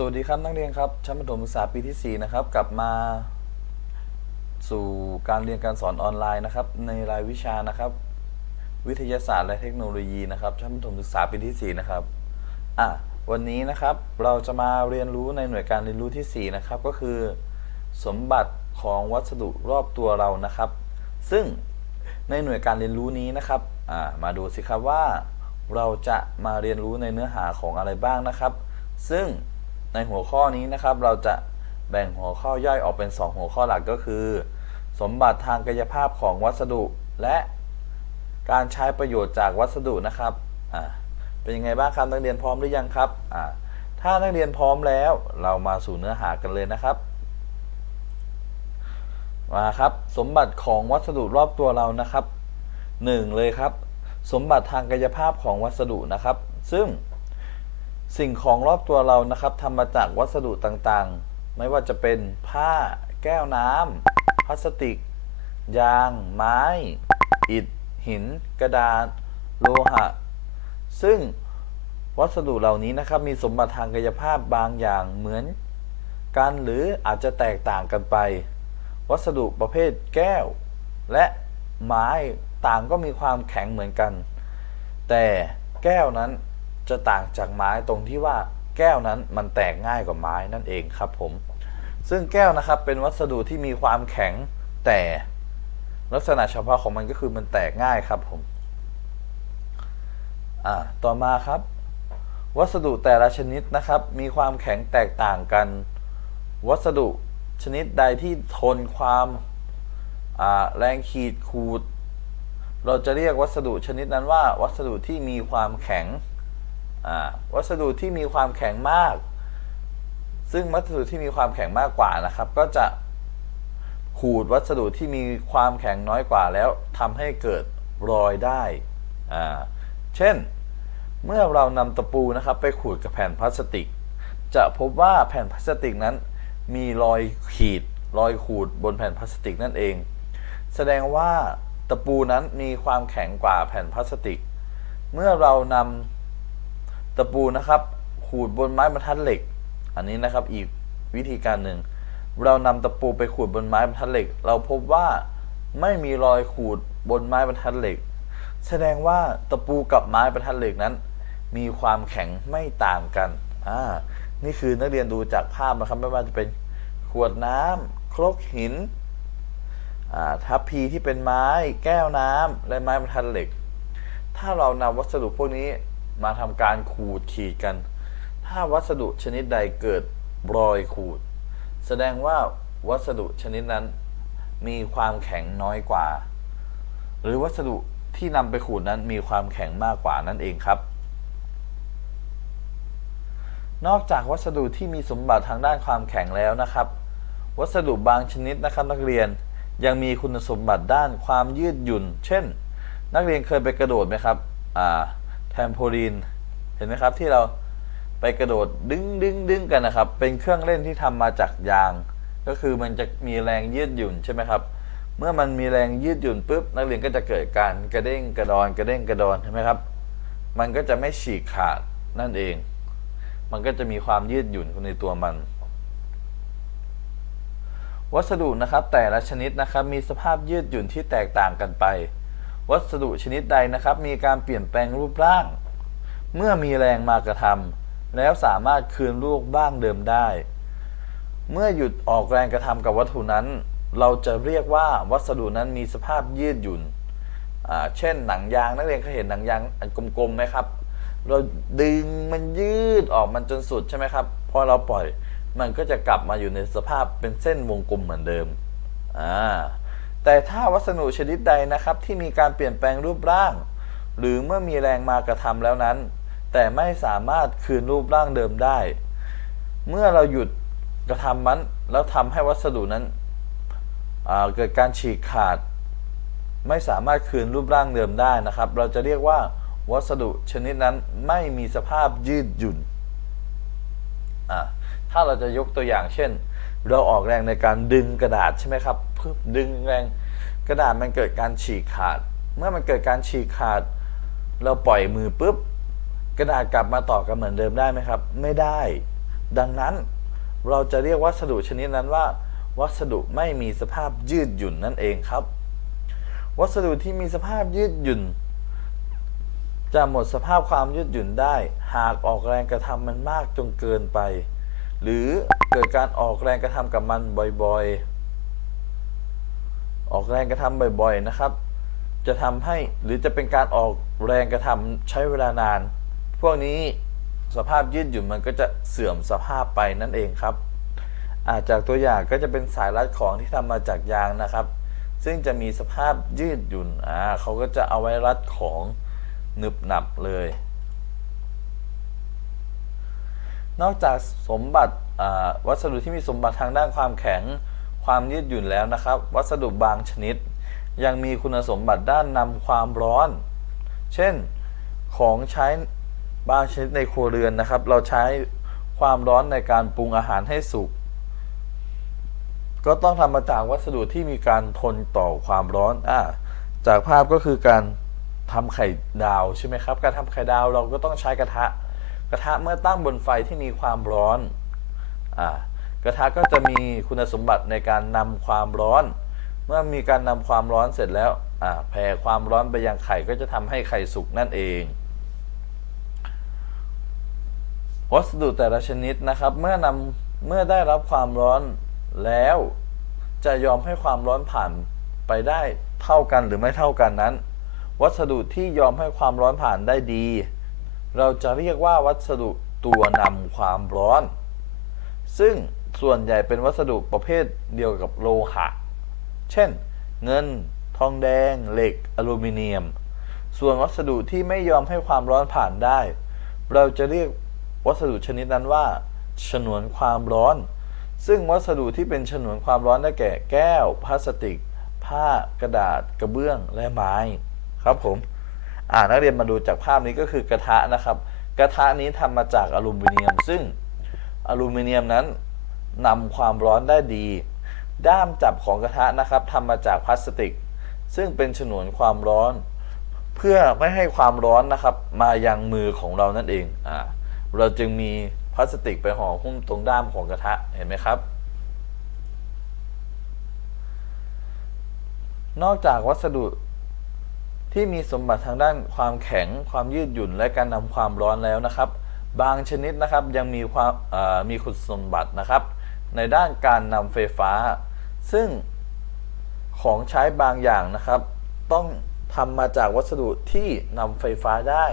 สวัสดีครับนักเรียนครับชั้นประถมศึกษาปีที่ 4 นะครับ กลับมาสู่การเรียนการสอนออนไลน์นะครับ ในรายวิชานะครับ วิทยาศาสตร์และเทคโนโลยีนะครับชั้นประถมศึกษาปีที่ 4 นะครับอะวันนี้นะครับเราจะมาเรียนรู้ในหน่วยการเรียนรู้ที่ 4 นะครับ ก็คือ สมบัติของวัสดุรอบตัวเรานะครับ ซึ่งในหน่วยการเรียนรู้นี้นะครับอ่ามาดูสิครับว่า เราจะมาเรียนรู้ในเนื้อหาของอะไรบ้างนะครับ ซึ่ง ในหัวข้อนี้นะครับ เราจะแบ่งหัวข้อย่อยออกเป็น 2 หัวข้อหลักก็คือ สมบัติทางกายภาพของวัสดุ และการใช้ประโยชน์จากวัสดุนะครับเป็นยังไงบ้างครับนักเรียนพร้อมหรือยังครับถ้านักเรียนพร้อมแล้วเรามาสู่เนื้อหากันเลยนะครับมาครับสมบัติของวัสดุรอบตัวเรานะครับหนึ่งเลยครับ สมบัติทางกายภาพของวัสดุนะครับ ซึ่ง สิ่งของรอบตัวเรานะครับทำมาจากวัสดุต่างๆ ไม่ว่าจะเป็นผ้า แก้วน้ำพลาสติก ยาง ไม้ อิฐ หิน กระดาษ โลหะ ซึ่งวัสดุเหล่านี้นะครับมีสมบัติทางกายภาพบางอย่างเหมือนกันหรืออาจจะแตกต่างกันไป วัสดุประเภทแก้ว และไม้ต่างก็มีความแข็งเหมือนกัน แต่แก้วนั้น จะต่างจากไม้ตรงที่ว่าแก้วนั้นมันแตกง่ายกว่าไม้นั่นเองครับผม ซึ่งแก้วนะครับเป็นวัสดุที่มีความแข็งแต่ลักษณะเฉพาะของมันก็คือมันแตกง่ายครับผม อ่า ต่อมาครับ วัสดุแต่ละชนิดนะครับ มีความแข็งแตกต่างกัน วัสดุชนิดใดที่ทนความแรงขีดขูด เราจะเรียกวัสดุชนิดนั้นว่า วัสดุที่มีความแข็ง วัสดุที่มีความแข็งมาก ซึ่งวัสดุที่มีความแข็งมากกว่านะครับ ก็จะขูดวัสดุที่มีความแข็งน้อยกว่าแล้วทำให้เกิดรอยได้ เช่น เมื่อเรานำตะปูนะครับไปขูดกับแผ่นพลาสติก จะพบว่าแผ่นพลาสติกนั้น มีรอยขีด รอยขูดบนแผ่นพลาสติกนั่นเอง แสดงว่าตะปูนั้นมีความแข็งกว่าแผ่นพลาสติก เมื่อเรานำ ตะปูนะครับ ขูดบนไม้บรรทัดเหล็ก อันนี้นะครับอีกวิธีการหนึ่ง เรานำตะปูไปขูดบนไม้บรรทัดเหล็ก เราพบว่าไม่มีรอยขูดบนไม้บรรทัดเหล็ก แสดงว่าตะปูกับไม้บรรทัดเหล็กนั้น มีความแข็งไม่ต่างกันอ่านี่คือนักเรียนดูจากภาพนะครับไม่ว่าจะเป็นขวดน้ำครกหินทัพพีที่เป็นไม้ แก้วน้ำและไม้บรรทัดเหล็ก ถ้าเรานำวัสดุพวกนี้ มาทำการขูดขีดกัน ถ้าวัสดุชนิดใดเกิดรอยขูด แสดงว่าวัสดุชนิดนั้น มีความแข็งน้อยกว่า หรือวัสดุที่นำไปขูดนั้นมีความแข็งมากกว่านั่นเองครับ นอกจากวัสดุที่มีสมบัติทางด้านความแข็งแล้วนะครับ วัสดุบางชนิดนะครับนักเรียนยังมีคุณสมบัติด้านความยืดหยุ่น เช่น นักเรียนเคยไปกระโดดไหมครับ อ่า ทมโพลีน เห็นไหมครับที่เราไปกระโดดดึงดึงดึงกันนะครับ เป็นเครื่องเล่นที่ทำมาจากยาง ก็คือมันจะมีแรงยืดหยุ่นใช่ไหมครับ เมื่อมันมีแรงยืดหยุ่นปุ๊บนักเรียนก็จะเกิดการกระเด้งกระดอนกระเด้งกระดอนใช่ไหมครับ มันก็จะไม่ฉีกขาดนั่นเอง มันก็จะมีความยืดหยุ่นในตัวมัน วัสดุนะครับแต่ละชนิดนะครับมีสภาพยืดหยุ่นที่แตกต่างกันไป วัสดุชนิดใดนะครับ มีการเปลี่ยนแปลงรูปร่าง เมื่อมีแรงมากระทำแล้วสามารถคืนรูปร่างเดิมได้ เมื่อหยุดออกแรงกระทำกับวัตถุนั้น เราจะเรียกว่าวัสดุนั้นมีสภาพยืดหยุ่นอ่าเช่นหนังยางนักเรียนเคยเห็นหนังยางอันกลมๆไหมครับ เราดึงมันยืดออกมันจนสุดใช่ไหมครับ พอเราปล่อยมันก็จะกลับมาอยู่ในสภาพเป็นเส้นวงกลมเหมือนเดิม อ่า แต่ถ้าวัสดุชนิดใดนะครับที่มีการเปลี่ยนแปลงรูปร่าง หรือเมื่อมีแรงมากระทำแล้วนั้น แต่ไม่สามารถคืนรูปร่างเดิมได้ เมื่อเราหยุดกระทำมันแล้วทำให้วัสดุนั้นเกิดการฉีกขาด ไม่สามารถคืนรูปร่างเดิมได้นะครับ เราจะเรียกว่าวัสดุชนิดนั้นไม่มีสภาพยืดหยุ่น ถ้าเราจะยกตัวอย่างเช่น เราออกแรงในการดึงกระดาษใช่ไหมครับ เพื่อดึงแรง กระดาษมันเกิดการฉีกขาด เมื่อมันเกิดการฉีกขาด เราปล่อยมือปุ๊บ กระดาษกลับมาต่อกันเหมือนเดิมได้ไหมครับ ไม่ได้ ดังนั้นเราจะเรียกวัสดุชนิดนั้นว่า วัสดุไม่มีสภาพยืดหยุ่นนั่นเองครับ วัสดุที่มีสภาพยืดหยุ่น จะหมดสภาพความยืดหยุ่นได้ หากออกแรงกระทำมันมากจนเกินไป หรือเกิดการออกแรงกระทำกับมันบ่อยๆ ออกแรงกระทำบ่อยๆนะครับ จะทำให้หรือจะเป็นการออกแรงกระทำใช้เวลานาน พวกนี้สภาพยืดหยุ่นมันก็จะเสื่อมสภาพไปนั่นเองครับอาจากตัวอย่างก็จะเป็นสายรัดของที่ทำมาจากยางนะครับ ซึ่งจะมีสภาพยืดหยุ่นอ่าเขาก็จะเอาไว้รัดของหนึบหนับเลย นอกจากสมบัติวัสดุที่มีสมบัติทางด้านความแข็ง ความยืดหยุ่นแล้วนะครับ วัสดุบางชนิด ยังมีคุณสมบัติด้านนำความร้อน เช่นของใช้บางชนิดในครัวเรือนนะครับ เราใช้ความร้อนในการปรุงอาหารให้สุกก็ต้องทำมาจากวัสดุที่มีการทนต่อความร้อนอ่าจากภาพก็คือการทำไข่ดาวใช่ไหมครับ การทำไข่ดาวเราก็ต้องใช้กระทะ กระทะเมื่อตั้งบนไฟที่มีความร้อนอ่า ระทะก็จะมีคุณสมบัติในการนำความร้อน เมื่อมีการนำความร้อนเสร็จแล้วแผ่ความร้อนไปยังไข่ก็จะทำให้ไข่สุกนั่นเองวัสดุแต่ละชนิดนะครับ เมื่อนำเมื่อได้รับความร้อนแล้ว จะยอมให้ความร้อนผ่านไปได้เท่ากันหรือไม่เท่ากันนั้น วัสดุที่ยอมให้ความร้อนผ่านได้ดี เราจะเรียกว่าวัสดุตัวนำความร้อน ซึ่ง ส่วนใหญ่เป็นวัสดุประเภทเดียวกับโลหะ เช่น เงิน ทองแดง เหล็ก อลูมิเนียม ส่วนวัสดุที่ไม่ยอมให้ความร้อนผ่านได้ เราจะเรียกวัสดุชนิดนั้นว่า ฉนวนความร้อน ซึ่งวัสดุที่เป็นฉนวนความร้อนได้แก่แก้ว พลาสติก ผ้ากระดาษ กระเบื้อง และไม้ ครับผม อ่านักเรียนมาดูจากภาพนี้ก็คือกระทะนะครับ กระทะนี้ทำมาจากอลูมิเนียม ซึ่งอลูมิเนียมนั้น นำความร้อนได้ดี ด้ามจับของกระทะนะครับทำมาจากพลาสติก ซึ่งเป็นฉนวนความร้อน เพื่อไม่ให้ความร้อนนะครับ มายังมือของเรานั่นเองอ่าเราจึงมีพลาสติกไปห่อหุ้มตรงด้ามของกระทะเห็นไหมครับ นอกจากวัสดุที่มีสมบัติทางด้านความแข็งความยืดหยุ่นและการนำความร้อนแล้วนะครับ บางชนิดนะครับยังมีความมีคุณสมบัตินะครับ ในด้านการนำไฟฟ้า ซึ่งของใช้บางอย่างนะครับ ต้องทำมาจากวัสดุที่นำไฟฟ้าได้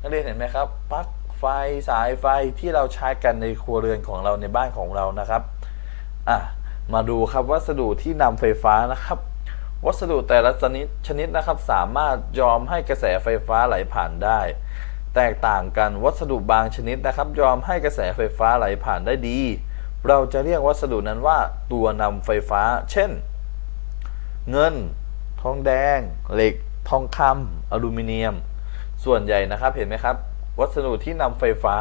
นักเรียนเห็นไหมครับปลั๊กไฟสายไฟที่เราใช้กันในครัวเรือนของเราในบ้านของเรานะครับอะมาดูครับวัสดุที่นำไฟฟ้านะครับ วัสดุแต่ละชนิดชนิดนะครับสามารถยอมให้กระแสไฟฟ้าไหลผ่านได้ แตกต่างกันวัสดุบางชนิดนะครับ ยอมให้กระแสไฟฟ้าไหลผ่านได้ดี เราจะเรียกวัสดุนั้นว่า ตัวนำไฟฟ้า เช่น เงิน ทองแดง เหล็ก ทองคำอลูมิเนียม ส่วนใหญ่นะครับเห็นไหมครับ วัสดุที่นำไฟฟ้า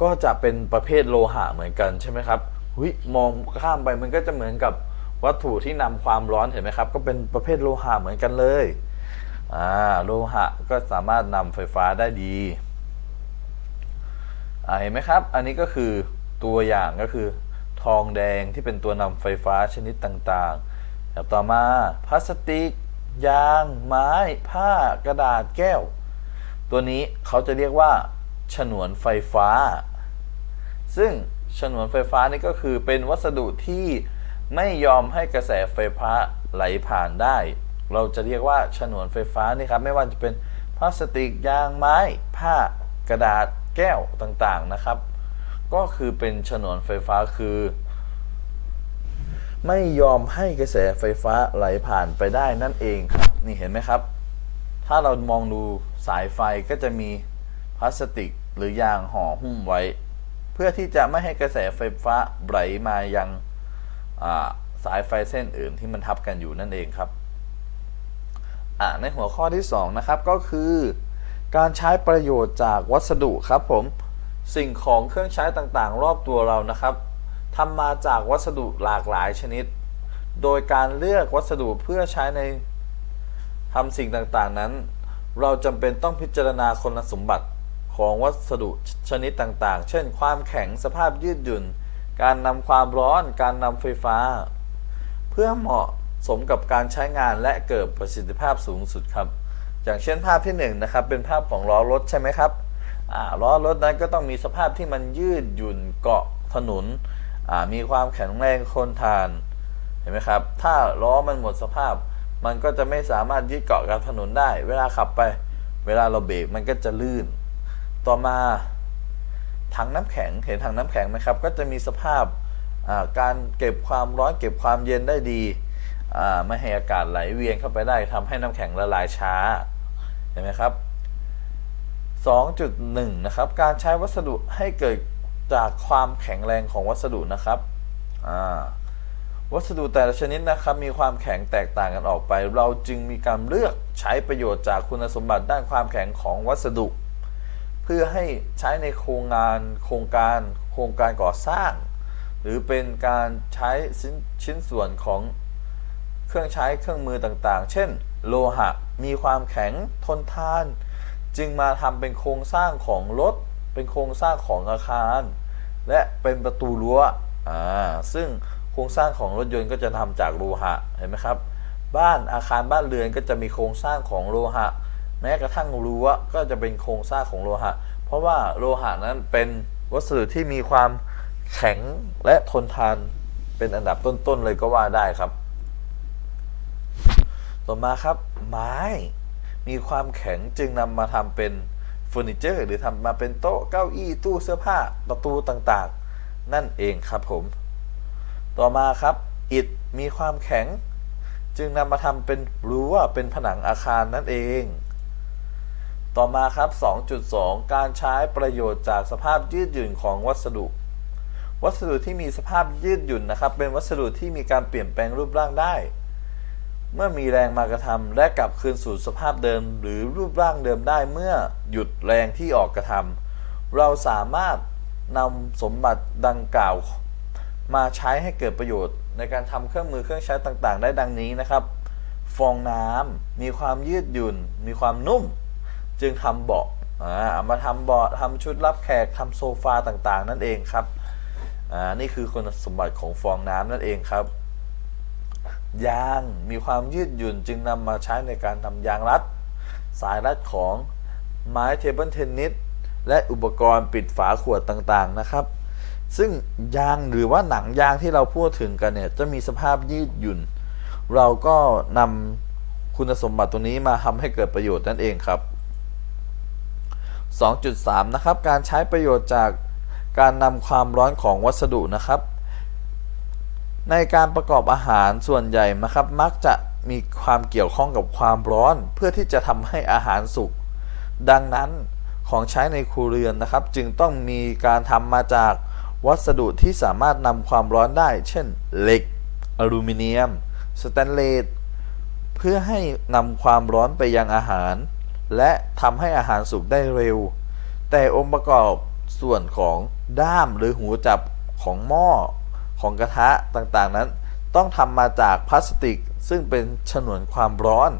ก็จะเป็นประเภทโลหะเหมือนกันใช่ไหมครับหุยมองข้ามไปมันก็จะเหมือนกับวัตถุที่นำความร้อนเห็นไหมครับ ก็เป็นประเภทโลหะเหมือนกันเลยอ่าโลหะก็สามารถนำไฟฟ้าได้ดีเห็นไหมครับ อันนี้ก็คือ ตัวอย่างก็คือ ทองแดงที่เป็นตัวนำไฟฟ้าชนิดต่างๆแบบต่อมาพลาสติก ยาง ไม้ ผ้ากระดาษแก้ว ตัวนี้เขาจะเรียกว่า ฉนวนไฟฟ้า ซึ่งฉนวนไฟฟ้านี่ก็คือเป็นวัสดุที่ไม่ยอมให้กระแสไฟฟ้าไหลผ่านได้ เราจะเรียกว่าฉนวนไฟฟ้านี่ครับไม่ว่าจะเป็นพลาสติกยางไม้ ผ้ากระดาษแก้วต่างๆนะครับ ก็คือเป็นฉนวนไฟฟ้าคือ ไม่ยอมให้กระแสไฟฟ้าไหลผ่านไปได้นั่นเองครับ นี่เห็นไหมครับ ถ้าเรามองดูสายไฟก็จะมีพลาสติกหรือยางห่อหุ้มไว้ เพื่อที่จะไม่ให้กระแสไฟฟ้าไหลมายังสายไฟเส้นอื่นที่มันทับกันอยู่นั่นเองครับในหัวข้อที่สองนะครับก็คือ การใช้ประโยชน์จากวัสดุครับผม สิ่งของเครื่องใช้ต่างๆ รอบตัวเรานะครับทำมาจากวัสดุหลากหลายชนิด โดยการเลือกวัสดุเพื่อใช้ในทำสิ่งต่างๆนั้น เราจำเป็นต้องพิจารณาคุณสมบัติของวัสดุชนิดต่างๆ เช่น ความแข็งสภาพยืดหยุ่น การนำความร้อน การนำไฟฟ้า เพื่อเหมาะสมกับการใช้งานและเกิดประสิทธิภาพสูงสุดครับ อย่างเช่นภาพที่1นงนะครับเป็นภาพของล้อรถใช่ไหมครับ ล้อรถนั้นก็ต้องมีสภาพที่มันยืดหยุ่นเกาะถนนมีความแข็งแรงทนทานเห็นไหมครับ ถ้าล้อมันหมดสภาพ มันก็จะไม่สามารถยึดเกาะกับถนนได้ เวลาขับไป เวลาเราเบรกมันก็จะลื่น ต่อมาถังน้ำแข็งเห็นถังน้ำแข็งไหมครับ ก็จะมีสภาพการเก็บความร้อนเก็บความเย็นได้ดีไม่ให้อากาศไหลเวียนเข้าไปได้ทำให้น้ำแข็งละลายช้าเห็นไหมครับ 2.1 นะครับ การใช้วัสดุให้เกิดจากความแข็งแรงของวัสดุนะครับวัสดุแต่ละชนิดนะครับ มีความแข็งแตกต่างกันออกไป เราจึงมีการเลือกใช้ประโยชน์จากคุณสมบัติด้านความแข็งของวัสดุ เพื่อให้ใช้ในโครงงานโครงการโครงการก่อสร้าง หรือเป็นการใช้ชิ้นส่วนของเครื่องใช้เครื่องมือต่างๆ เช่น โลหะ มีความแข็งทนทาน จึงมาทำเป็นโครงสร้างของรถ เป็นโครงสร้างของอาคาร และเป็นประตูรั้วอ่าซึ่งโครงสร้างของรถยนต์ก็จะทำจากโลหะเห็นไหมครับ บ้านอาคารบ้านเรือนก็จะมีโครงสร้างของโลหะ แม้กระทั่งรั้วก็จะเป็นโครงสร้างของโลหะ เพราะว่าโลหะนั้นเป็นวัสดุที่มีความแข็งและทนทานเป็นอันดับต้นๆเลยก็ว่าได้ครับ ต่อมาครับไม้ มีความแข็งจึงนำมาทำเป็นเฟอร์นิเจอร์หรือทำมาเป็นโต๊ะเก้าอี้ตู้เสื้อผ้าประตูต่างๆ นั่นเองครับผม ต่อมาครับอิฐมีความแข็ง จึงนำมาทำเป็นรั้วเป็นผนังอาคารนั่นเอง ต่อมาครับ 2.2 การใช้ประโยชน์จากสภาพยืดหยุ่นของวัสดุ วัสดุที่มีสภาพยืดหยุ่นนะครับ เป็นวัสดุที่มีการเปลี่ยนแปลงรูปร่างได้ เมื่อมีแรงมากระทำและกลับคืนสู่สภาพเดิม หรือรูปร่างเดิมได้เมื่อหยุดแรงที่ออกกระทำเราสามารถนำสมบัติดังกล่าว มาใช้ให้เกิดประโยชน์ ในการทำเครื่องมือเครื่องใช้ต่างๆ ได้ดังนี้นะครับ ฟองน้ำมีความยืดหยุ่น มีความนุ่ม จึงทำเบาะอ่าเอามาทำเบาะทำชุดรับแขกทำโซฟาต่างๆ นั่นเองครับ นี่คือคุณสมบัติของฟองน้ำนั่นเองครับ ยางมีความยืดหยุ่นจึงนำมาใช้ในการทำยางรัด สายรัดของไม้เทเบิลเทนนิสและอุปกรณ์ปิดฝาขวดต่างๆนะครับ ซึ่งยางหรือว่าหนังยางที่เราพูดถึงกันเนี่ยจะมีสภาพยืดหยุ่น เราก็นำคุณสมบัติตรงนี้มาทำให้เกิดประโยชน์นั่นเองครับ 2.3 นะครับ การใช้ประโยชน์จากการนำความร้อนของวัสดุนะครับ ในการประกอบอาหารส่วนใหญ่นะครับ มักจะมีความเกี่ยวข้องกับความร้อน เพื่อที่จะทำให้อาหารสุก ดังนั้นของใช้ในครัวเรือนนะครับ จึงต้องมีการทำมาจากวัสดุที่สามารถนำความร้อนได้ เช่นเหล็ก อลูมิเนียม สแตนเลส เพื่อให้นำความร้อนไปยังอาหาร และทำให้อาหารสุกได้เร็ว แต่องค์ประกอบส่วนของด้ามหรือหูจับของหม้อ ของกระทะต่างๆนั้น ต้องทำมาจากพลาสติก ซึ่งเป็นฉนวนความร้อน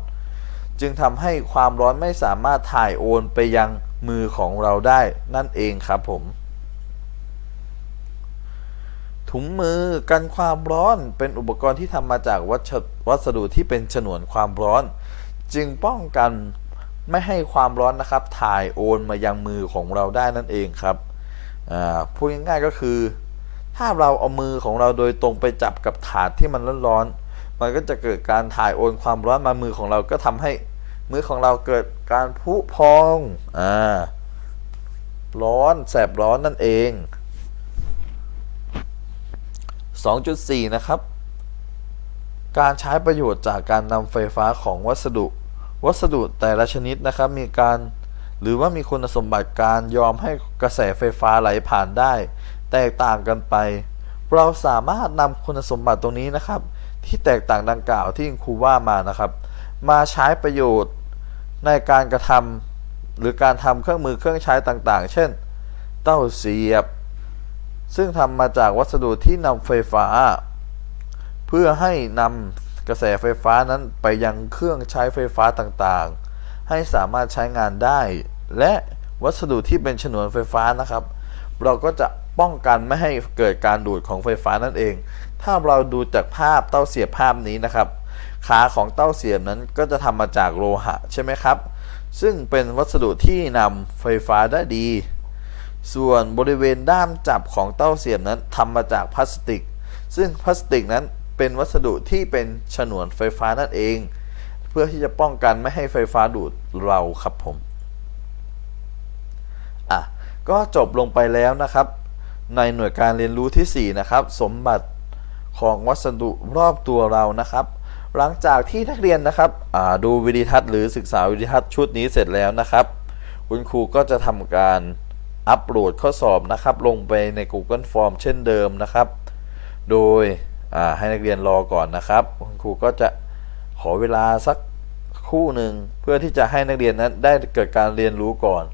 จึงทำให้ความร้อนไม่สามารถถ่ายโอนไปยังมือของเราได้นั่นเองครับผม ถุงมือกันความร้อนเป็นอุปกรณ์ที่ทำมาจากวัชวัสดุที่เป็นฉนวนความร้อน จึงป้องกันไม่ให้ความร้อนนะครับถ่ายโอนมายังมือของเราได้นั่นเองครับพูดง่ายๆก็คือ ถ้าเราเอามือของเราโดยตรงไปจับกับถาดที่มันร้อนๆ มันก็จะเกิดการถ่ายโอนความร้อนมามือของเราก็ทำให้มือของเราเกิดการพุพอง อ่า ร้อนแสบร้อนนั่นเอง 2.4 นะครับ การใช้ประโยชน์จากการนำไฟฟ้าของวัสดุ วัสดุแต่ละชนิดนะครับมีการหรือว่ามีคุณสมบัติการยอมให้กระแสไฟฟ้าไหลผ่านได้ แตกต่างกันไป เราสามารถนำคุณสมบัติตรงนี้นะครับ ที่แตกต่างดังกล่าวที่ครูว่ามานะครับ มาใช้ประโยชน์ในการกระทำหรือการทำเครื่องมือเครื่องใช้ต่างๆ เช่น เต้าเสียบ ซึ่งทำมาจากวัสดุที่นำไฟฟ้า เพื่อให้นำกระแสไฟฟ้านั้นไปยังเครื่องใช้ไฟฟ้าต่างๆ ให้สามารถใช้งานได้ และวัสดุที่เป็นฉนวนไฟฟ้านะครับ เราก็จะ ป้องกันไม่ให้เกิดการดูดของไฟฟ้านั่นเอง ถ้าเราดูจากภาพเต้าเสียบภาพนี้นะครับ ขาของเต้าเสียบนั้นก็จะทำมาจากโลหะใช่ไหมครับ ซึ่งเป็นวัสดุที่นำไฟฟ้าได้ดี ส่วนบริเวณด้ามจับของเต้าเสียบนั้นทำมาจากพลาสติก ซึ่งพลาสติกนั้นเป็นวัสดุที่เป็นฉนวนไฟฟ้านั่นเอง เพื่อที่จะป้องกันไม่ให้ไฟฟ้าดูดเราครับผมอะก็จบลงไปแล้วนะครับ ในหน่วยการเรียนรู้ที่ 4 นะครับ สมบัติของวัสดุรอบตัวเรานะครับ หลังจากที่นักเรียนนะครับดูวิดีทัศน์หรือศึกษาวิดีทัศน์ชุดนี้เสร็จแล้วนะครับ คุณครูก็จะทำการอัปโหลดข้อสอบนะครับ ลงไปใน Google Form เช่นเดิมนะครับ โดยให้นักเรียนรอก่อนนะครับ คุณครูก็จะขอเวลาสักคู่หนึ่งเพื่อที่จะให้นักเรียนนั้นได้เกิดการเรียนรู้ก่อน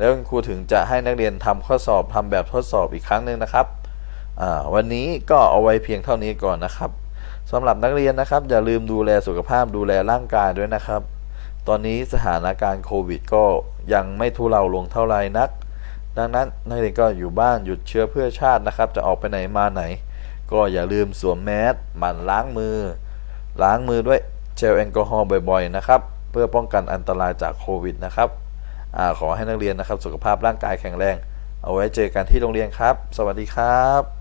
แล้วคุณครูถึงจะให้นักเรียนทำข้อสอบทำแบบทดสอบอีกครั้งหนึ่งนะครับวันนี้ก็เอาไว้เพียงเท่านี้ก่อนนะครับสำหรับนักเรียนนะครับ อย่าลืมดูแลสุขภาพดูแลร่างกายด้วยนะครับ ตอนนี้สถานการณ์โควิดก็ยังไม่ทุเลาลงเท่าไหร่นัก ดังนั้นนักเรียนก็อยู่บ้านหยุดเชื้อเพื่อชาตินะครับ จะออกไปไหนมาไหน ก็อย่าลืมสวมแมสหมั่นล้างมือ ล้างมือด้วยเจลแอลกอฮอล์บ่อยๆนะครับ เพื่อป้องกันอันตรายจากโควิดนะครับ ขอให้นักเรียนนะครับ สุขภาพร่างกายแข็งแรง เอาไว้เจอกันที่โรงเรียนครับ สวัสดีครับ